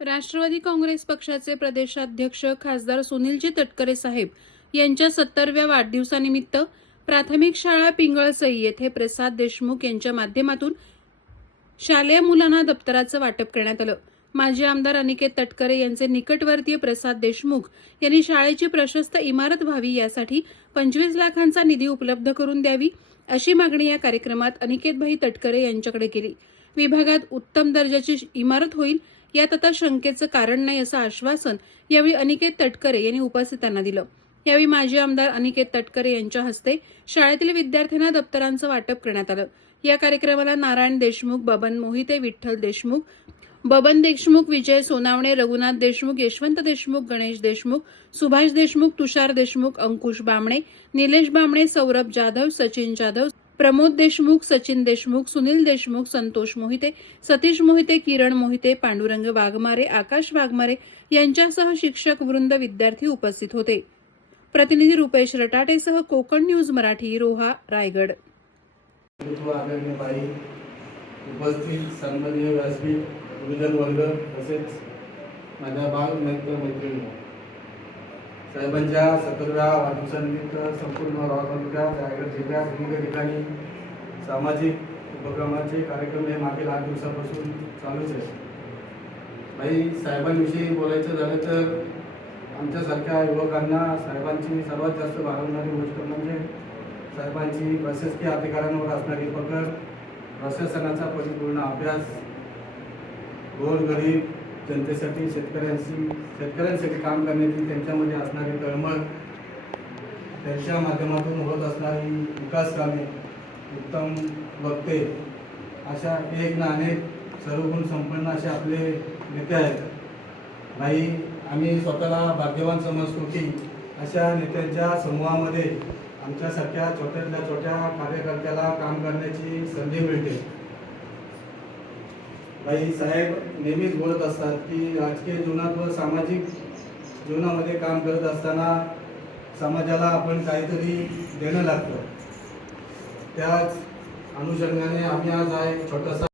राष्ट्रवादी काँग्रेस पक्षाचे प्रदेशाध्यक्ष खासदार सुनीलजी तटकरे साहेब यांच्या सत्तरव्या वाढदिवसानिमित्त प्राथमिक शाळा पिंगळसई येथे प्रसाद देशमुख यांच्या माध्यमातून शालेय मुलांना दप्तराचं वाटप करण्यात आलं. माजी आमदार अनिकेत तटकरे यांचे निकटवर्तीय प्रसाद देशमुख यांनी शाळेची प्रशस्त इमारत व्हावी यासाठी पंचवीस लाखांचा निधी उपलब्ध करून द्यावी अशी मागणी या कार्यक्रमात अनिकेतभाई तटकरे यांच्याकडे केली. विभागात उत्तम दर्जाची इमारत होईल यात आता शंकेचं कारण नाही असं आश्वासन यावेळी अनिकेत तटकरे यांनी उपस्थितांना दिलं. यावेळी माजी आमदार अनिकेत तटकरे यांच्या हस्ते शाळेतील विद्यार्थ्यांना दप्तरांचं वाटप करण्यात आलं. या कार्यक्रमाला नारायण देशमुख बबन मोहिते विठ्ठल देशमुख बबन देशमुख विजय सोनावणे रघुनाथ देशमुख यशवंत देशमुख गणेश देशमुख सुभाष देशमुख तुषार देशमुख अंकुश बामणे निलेश बामणे सौरभ जाधव सचिन जाधव प्रमोद देशमुख सचिन देशमुख सुनील देशमुख संतोष मोहिते सतीश मोहिते किरण मोहिते पांडुरंग वाघमारे आकाश वाघमारे यांच्यासह शिक्षक वृंद विद्यार्थी उपस्थित होते. प्रतिनिधी रुपेश रटाटेसह कोकण न्यूज मराठी रोहा रायगड. उपस्थित सन्माननीय व्यासपीठ गुरुजन वर्ग तसेच माझ्या बाल मित्र मैत्रिणी साहेबांच्या सत्तरव्या वाढदिवसानिमित्त संपूर्ण राव रायगड जिल्ह्यात विविध ठिकाणी सामाजिक उपक्रमाचे कार्यक्रम हे मागील आठ दिवसापासून चालूच आहे बाई साहेबांविषयी बोलायचं झालं तर आमच्यासारख्या युवकांना साहेबांची सर्वात जास्त भावणारी गोष्ट म्हणजे साहेबांची प्रशासकीय अधिकाऱ्यांवर असणारी पकड प्रशासनाचा परिपूर्ण अभ्यास गोरगरीब जनतेसाठी शेतकऱ्यांशी शेतकऱ्यांसाठी काम करण्याची त्यांच्यामध्ये असणारी तळमळ त्यांच्या माध्यमातून होत असणारी विकास कामे उत्तम वक्ते अशा एक ना अनेक सर्वगुण संपन्न असे आपले नेते आहेत. नाही आम्ही स्वतःला भाग्यवान समजतो की अशा नेत्यांच्या समूहामध्ये आमच्यासारख्या छोट्यातल्या छोट्या कार्यकर्त्याला काम करण्याची संधी मिळते. भाई साहेब नेहमीच बोलत असतात की राजकीय जीवनात व सामाजिक जीवनामध्ये काम करत असताना समाजाला आपण काहीतरी देणं लागतं. त्याच अनुषंगाने आम्ही आज हा एक छोटासा